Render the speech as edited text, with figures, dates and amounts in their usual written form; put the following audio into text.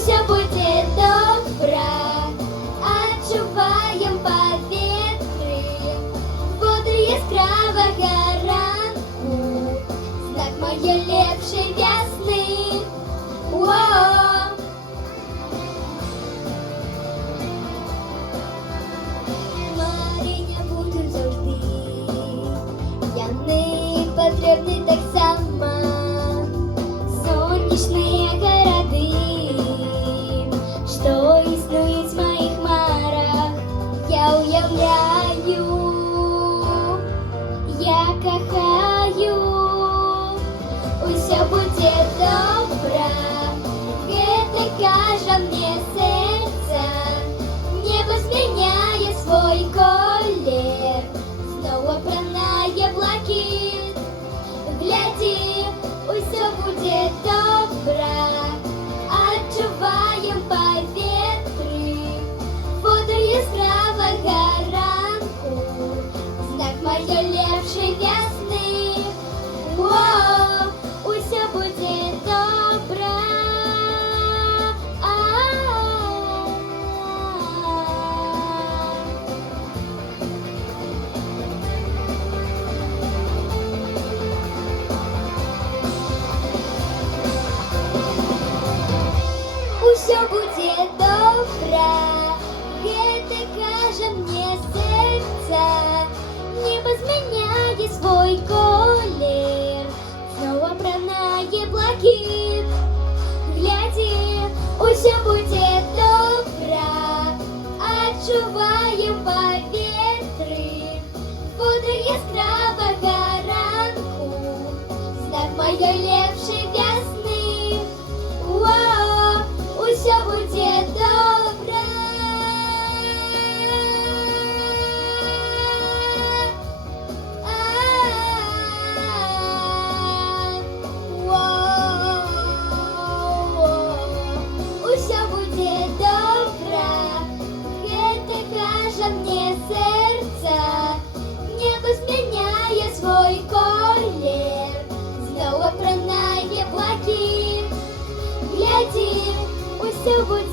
Усе буде добре, адчуваєм повітрі, води яскравого ранку, знак моєї лепшої весни. Хмари не будуть завжди, яны потрібні так само. Сонячні городи, що існують в моїх хмарах, я уявляю, я кохаю. Усе буде добре, гэта кажа мне серце, небо змяняє свой колер, снова пранає блакит. Гляди, усе буде добре, адчуваєм повітрі, воду яскравого ранку, знак моєї лепшої весни. Усе буде добре. Усе буде добре, гэта кажа мне серце, небо змяняє свой колер, снова пранає блакит. Гляди, усе буде добре, адчуваєм повітрі, воду яскравого ранку, знак моєї лепшої весни. Усе буде добре. Усе буде добре, гэта кажа мне серце, небо змяняє свой колер, знову пранає блакит. Гляди, усе буде